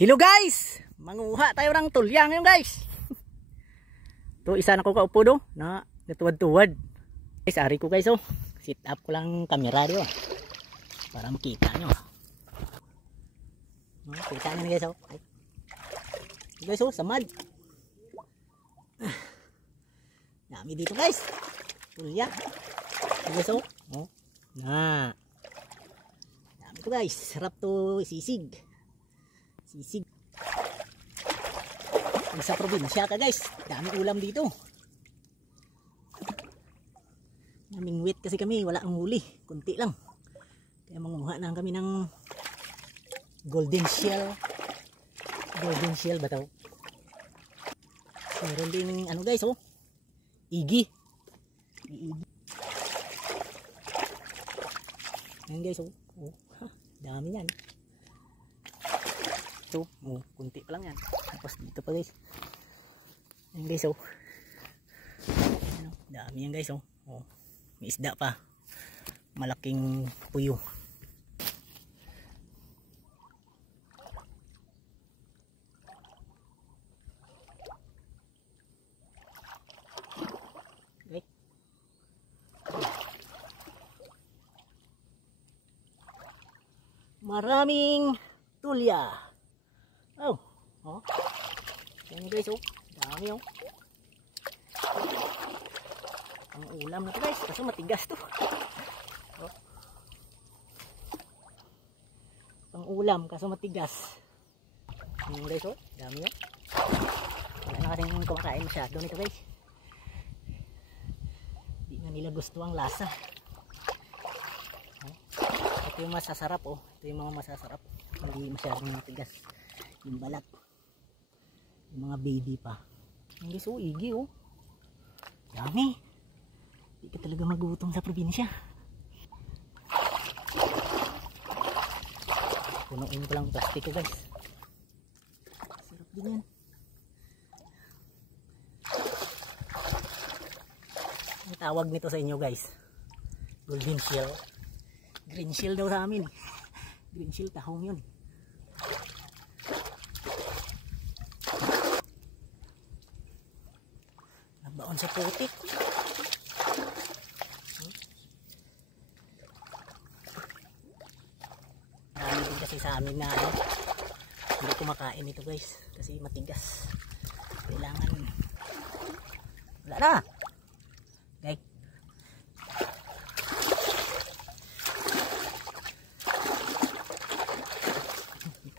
Hello guys! Manguha tayo ng tulya ngayon guys. Ito isa na ko kaupo do na natuwad-tuwad. Guys, ari ko guys oh. Sit up ko lang camera do para makita nyo. Kita nyo guys oh. Ay. Guys oh, samad. Dami dito guys. Tulya. Guys oh. Oh. Na. Dami to guys. Sarap to sisig. Sisig. Sa probinsya ka guys, daming ulam dito. Namingwit kasi kami, wala ang huli, kunti lang. Kaya manguha na kami ng golden shell. Golden shell ba ito? Meron din ano guys oh, igi. Igi. Ayan guys oh, oh dami yan. Ito, oh, kunti pa lang yan. Tapos dito pa guys. Ayan guys oh. Ano, dami yan guys oh. Oh, may isda pa. Malaking puyo. Okay. Maraming tulya. Oh, oh. Yan guys oh. Dami oh. Ang ulam na to guys, kaso matigas to. Oh. Pang ulam kaso matigas. Yan guys oh, dami oh. Wala na kasing kumakain masyado nito guys. Di na nila gusto ang lasa. Oh. Ito yung masasarap oh. Ito yung mga masasarap. Hindi masyadong matigas. Yung balat. Yung mga baby pa. Yung guys oh, igi oh. Dami. Hindi ka talaga magutom sa probinsya. Punuin ko lang plastic ko guys. Sarap din yan. Ang tawag nito sa inyo guys, golden shell. Green shell daw sa amin. Green shell tahong yun. Nabaon sa putik. Marami din kasi sa amin na hindi kumakain ito guys kasi matigas. Kailangan wala na guys.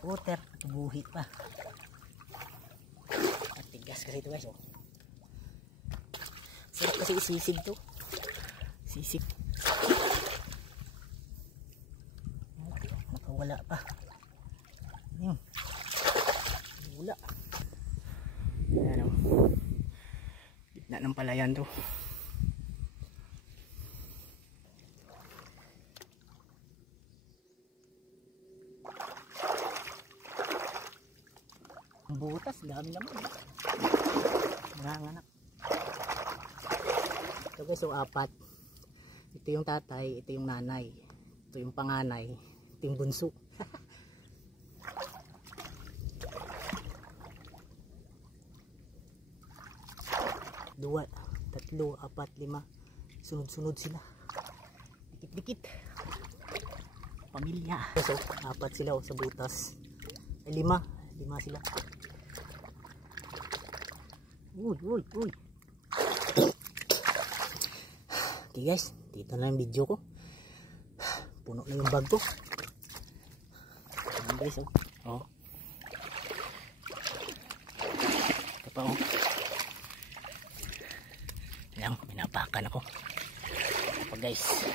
Water, buhit pa. Matigas kasi ito guys oh. Sarap kasi isisig to. Sisig. Nakawala pa. Wala. Ayan o. Gitna ng palayan to. Ang butas, dami naman. Nanganak. Ito guys, so apat. Ito yung tatay, ito yung nanay, ito yung panganay, ito yung bunso. Dua, tatlo, apat, lima. Sunod-sunod sila. Dikit-dikit. Pamilya. So, apat sila sa butas. Ay, lima sila. Uy. Okay guys, dito na yung video ko. Puno na yung bag ko. Ayan guys oh. Oh. Ito pa oh. Ayan, minapakan ako. Ito pa guys.